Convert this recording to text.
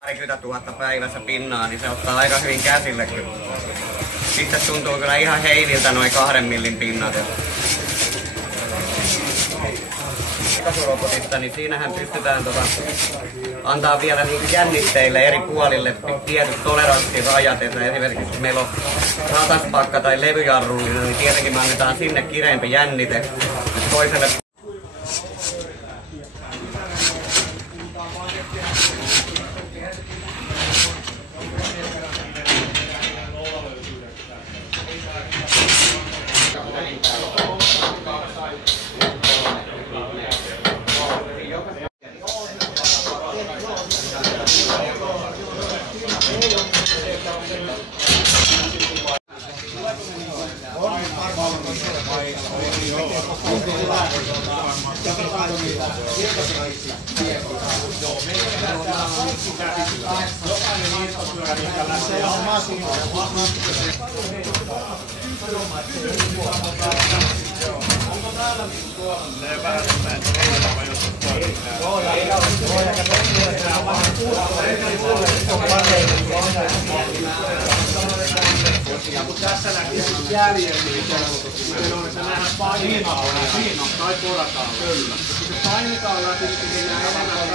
Parikymmentä tuhatta päivässä pinnaa, niin se ottaa aika hyvin käsille kyllä. Sitten tuntuu kyllä ihan heiniltä noin 2 millin pinnat. Kasurobotista, niin siinähän pystytään antaa vielä niin jännitteille eri puolille tietyt toleranssirajat, että esimerkiksi kun meillä on rataspakka tai levyjarrullinen, niin tietenkin me annetaan sinne kireempi jännite toiselle. Tässä näkyy järjestelmä, miten on, että nähdään painaa, siinä on, tai porataan, kyllä. Se painetaan läpi, niin mennään enemmän